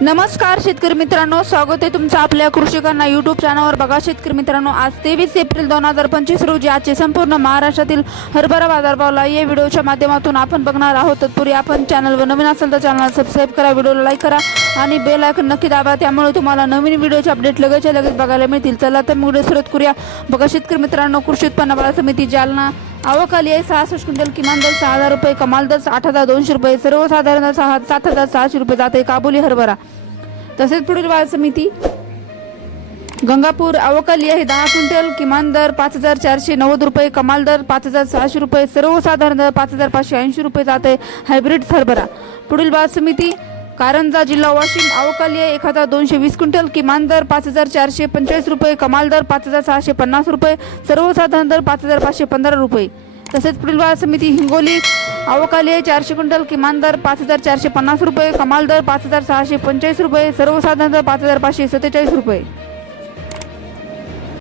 नमस्कार शेतकरी मित्रांनो. स्वागत आहे तुमचं आपल्या कृषिकांना युट्यूब चॅनलवर बघा शेतकरी मित्रांनो आज तेवीस एप्रिल दोन हजार पंचवीस रोजी आजचे संपूर्ण महाराष्ट्रातील हरभरा बाजारभावला या व्हिडिओच्या माध्यमातून आपण बघणार आहोत. तत्पूर्वी आपण चॅनलवर नवीन असेल तर चॅनल सबस्क्राईब करा व्हिडिओला लाईक करा आणि बेल आयकन नक्की दाबा. त्यामुळे तुम्हाला नवीन व्हिडिओचे अपडेट लगेच लगेच बघायला मिळतील. चला तर व्हिडिओ सुरुवात करूया. बघा शेतकरी मित्रांनो कृषी उत्पन्न बाजार समिती जालना आवक आली आहे सहासष्ट क्विंटल किमान दर सहा हजार रुपये कमाल दर आठ हजार दोनशे रुपये सर्वसाधारण सहा सात हजार सहाशे रुपये जाते काबुली हरभरा. तसेच पुढील बाजार समिती. गंगापूर अवकाली आहे दहा क्विंटल किमान दर पाच हजार चारशे नव्वद रुपये कमाल दर पाच हजार सहाशे रुपये सर्वसाधारण दर पाच हजार पाचशे ऐंशी रुपये जाते हायब्रिड हरभरा. पुढील बाजार समिती. कारंजा जिल्हा वाशिम अवकाली आहे एक हजार दोनशे वीस क्विंटल किमान दर पाच हजार चारशे पंचेचाळीस रुपये कमाल दर पाच हजार सहाशे पन्नास रुपये सर्वसाधारण दर पाच हजार पाचशे पंधरा रुपये. तसेच पुढील बाजार समिती हिंगोली अवकाली आहे चारशे क्विंटल किमान दर पाच हजार चारशे पन्नास रुपये कमाल दर पाच हजार सहाशे पंचेचाळीस रुपये सर्वसाधारण दर पाच हजार पाचशे सत्तेचाळीस रुपये.